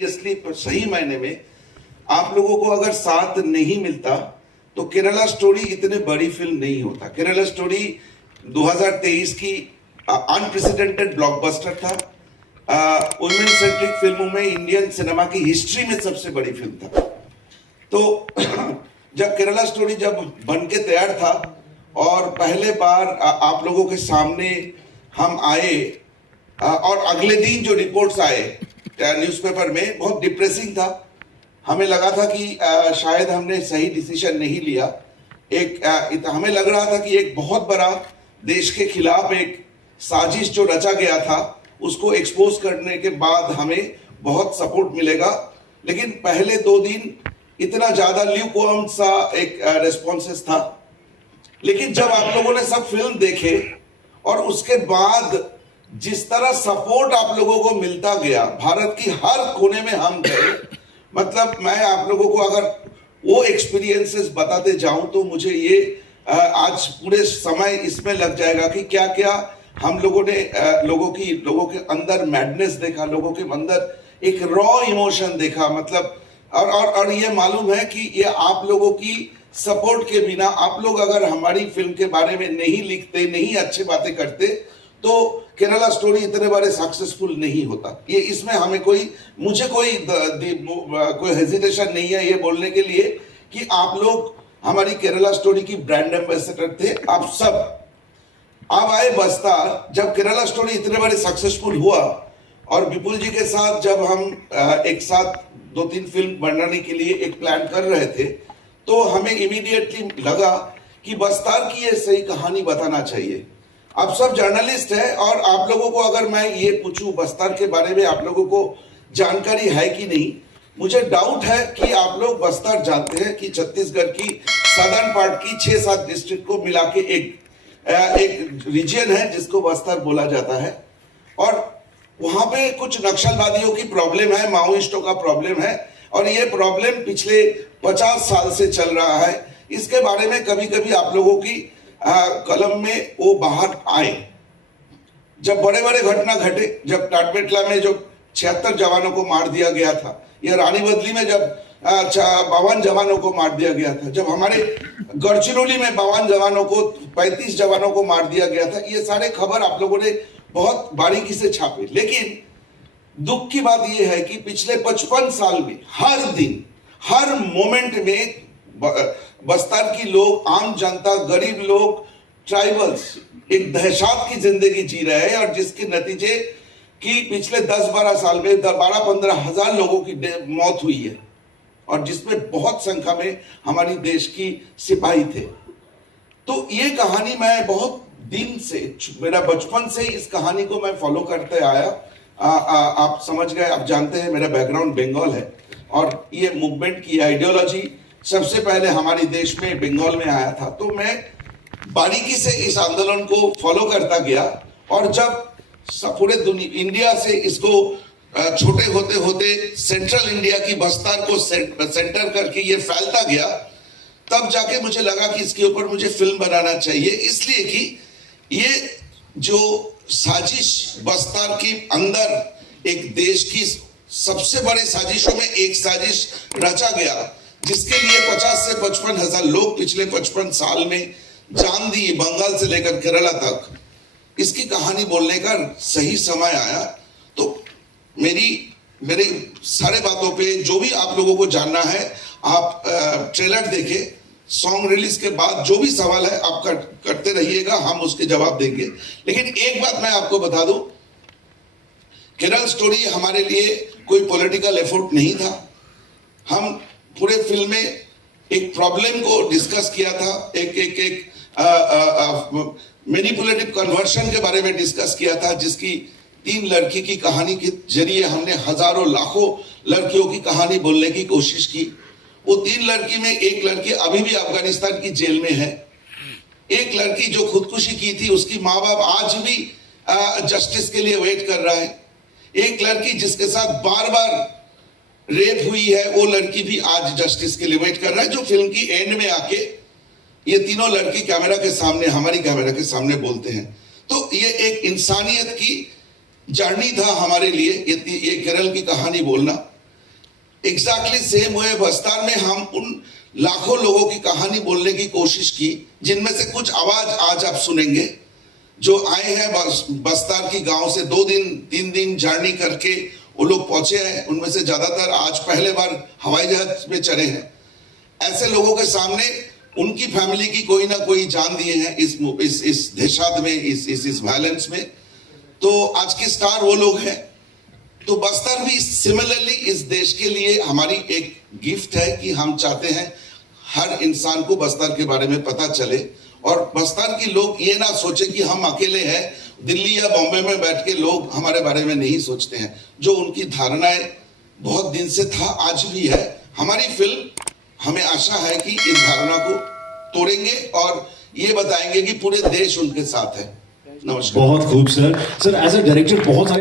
इसलिए सही मायने में आप लोगों को अगर साथ नहीं मिलता तो केरला स्टोरी इतने बड़ी फिल्म नहीं होता। केरला स्टोरी 2023 की अनप्रेसिडेंटेड ब्लॉकबस्टर था। वुमेन सेंट्रिक फिल्मों में इंडियन सिनेमा की हिस्ट्री में सबसे बड़ी फिल्म था। तो जब केरला स्टोरी जब बन के तैयार था और पहले बार आप लोगों के सामने हम आए और अगले दिन जो रिपोर्ट्स आए न्यूज़पेपर में बहुत डिप्रेसिंग था। हमें लगा था कि शायद हमने सही डिसीजन नहीं लिया। हमें लग रहा था कि एक बहुत बड़ा देश के खिलाफ एक साजिश जो रचा गया था उसको एक्सपोज करने के बाद हमें बहुत सपोर्ट मिलेगा, लेकिन पहले 2 दिन इतना ज्यादा ल्यूकवार्म सा एक रेस्पॉन्सेस था। लेकिन जब आप लोगों ने सब फिल्म देखे और उसके बाद जिस तरह सपोर्ट आप लोगों को मिलता गया, भारत की हर कोने में हम गए, मतलब मैं आप लोगों को अगर वो एक्सपीरियंसेस बताते जाऊं तो मुझे ये आज पूरे समय इसमें लग जाएगा कि क्या क्या हम लोगों ने लोगों के अंदर मैडनेस देखा, लोगों के अंदर एक रॉ इमोशन देखा। मतलब और ये मालूम है कि ये आप लोगों की सपोर्ट के बिना, आप लोग अगर हमारी फिल्म के बारे में नहीं लिखते, नहीं अच्छी बातें करते तो केरला स्टोरी इतने बड़े सक्सेसफुल नहीं होता। ये इसमें हमें मुझे कोई हेजिटेशन नहीं है ये बोलने के लिए कि आप लोग हमारी केरला स्टोरी की ब्रांड एम्बेसडर थे। आप सब अब आए बस्तर। जब केरला स्टोरी इतने बड़े सक्सेसफुल हुआ और विपुल जी के साथ जब हम एक साथ 2-3 फिल्म बनाने के लिए एक प्लान कर रहे थे तो हमें इमीडिएटली लगा कि बस्तर की ये सही कहानी बताना चाहिए। आप सब जर्नलिस्ट हैं और आप लोगों को अगर मैं ये पूछूं बस्तर के बारे में आप लोगों को जानकारी है कि नहीं, मुझे डाउट है कि आप लोग बस्तर जानते हैं कि छत्तीसगढ़ की सदर्न पार्ट की 6-7 डिस्ट्रिक्ट को मिला के एक रीजन है जिसको बस्तर बोला जाता है। और वहां पे कुछ नक्सलवादियों की प्रॉब्लम है, माओइस्टों का प्रॉब्लम है और ये प्रॉब्लम पिछले 50 साल से चल रहा है। इसके बारे में कभी कभी आप लोगों की कलम में वो बाहर आए। जब बड़े बड़े घटना घटे, जब टाटमेटला में जो 76 जवानों को मार दिया गया था, या रानी बदली में जब 52 जवानों को मार दिया गया था, जब हमारे गढ़चिरौली में 52 जवानों को 35 जवानों को मार दिया गया था, ये सारे खबर आप लोगों ने बहुत बारीकी से छापे। लेकिन दुख की बात यह है कि पिछले 55 साल में हर दिन हर मोमेंट में बस्तर की लोग, आम जनता, गरीब लोग, ट्राइबल्स एक दहशत की जिंदगी जी रहे हैं और जिसके नतीजे कि पिछले 10-12 साल में 12-15 हजार लोगों की मौत हुई है और जिसमें बहुत संख्या में हमारी देश की सिपाही थे। तो ये कहानी मैं बहुत दिन से, मेरा बचपन से इस कहानी को मैं फॉलो करते आया। आप समझ गए, आप जानते हैं मेरा बैकग्राउंड बंगाल है और ये मूवमेंट की आइडियोलॉजी सबसे पहले हमारे देश में बंगाल में आया था। तो मैं बारीकी से इस आंदोलन को फॉलो करता गया और जब पूरे इंडिया से इसको छोटे होते होते सेंट्रल इंडिया की बस्तर को सेंटर करके ये फैलता गया, तब जाके मुझे लगा कि इसके ऊपर मुझे फिल्म बनाना चाहिए। इसलिए कि ये जो साजिश बस्तर के अंदर एक देश की सबसे बड़े साजिशों में एक साजिश रचा गया, जिसके लिए 50 से 55 हजार लोग पिछले 55 साल में जान दी, बंगाल से लेकर केरला तक। इसकी कहानी बोलने का सही समय आया। तो मेरे सारे बातों पे जो भी आप लोगों को जानना है, आप ट्रेलर देखे, सॉन्ग रिलीज के बाद जो भी सवाल है आप करते रहिएगा, हम उसके जवाब देंगे। लेकिन एक बात मैं आपको बता दूं, केरला स्टोरी हमारे लिए कोई पॉलिटिकल एफर्ट नहीं था। हम पूरे फिल्म में एक प्रॉब्लम को डिस्कस किया था, एक मैनिपुलेटिव कन्वर्शन के बारे में डिस्कस किया था, जिसकी 3 लड़की की कहानी के जरिए हमने हजारों लाखों लड़कियों की कहानी बोलने की कोशिश की। वो 3 लड़की में एक लड़की अभी भी अफगानिस्तान की जेल में है। एक लड़की जो खुदकुशी की थी उसकी माँ बाप आज भी जस्टिस के लिए वेट कर रहा है। एक लड़की जिसके साथ बार बार रेप हुई है, वो लड़की भी आज जस्टिस के लिए वेट कर रहा है। जो फिल्म की एंड में आके ये तीनों लड़की कैमरा के सामने, हमारी कैमरा के सामने बोलते हैं। तो ये एक इंसानियत की जर्नी था हमारे लिए, ये केरल की कहानी बोलना। एग्जैक्टली सेम हुए बस्तर में हम उन लाखों लोगों की कहानी बोलने की कोशिश की, जिनमें से कुछ आवाज आज आप सुनेंगे, जो आए हैं बस्तर की गांव से 2-3 दिन जर्नी करके वो लोग पहुंचे हैं। उनमें से ज्यादातर आज पहले बार हवाई जहाज में चढ़े हैं। ऐसे लोगों के सामने उनकी फैमिली की कोई ना कोई जान दिए हैं इस दहशत में, इस वायलेंस में। तो आज के स्टार वो लोग हैं। तो बस्तर भी सिमिलरली इस देश के लिए हमारी एक गिफ्ट है कि हम चाहते हैं हर इंसान को बस्तर के बारे में पता चले, और बस्तर के लोग ये ना सोचे कि हम अकेले हैं। दिल्ली या बॉम्बे में बैठ के लोग हमारे बारे में नहीं सोचते हैं। जो उनकी धारणाएं बहुत दिन से था, आज भी है। हमारी फिल्म, हमें आशा है कि इस धारणा को तोड़ेंगे और ये बताएंगे कि पूरे देश उनके साथ है। नमस्कार। बहुत खूब सर। एज अ डायरेक्टर बहुत सारे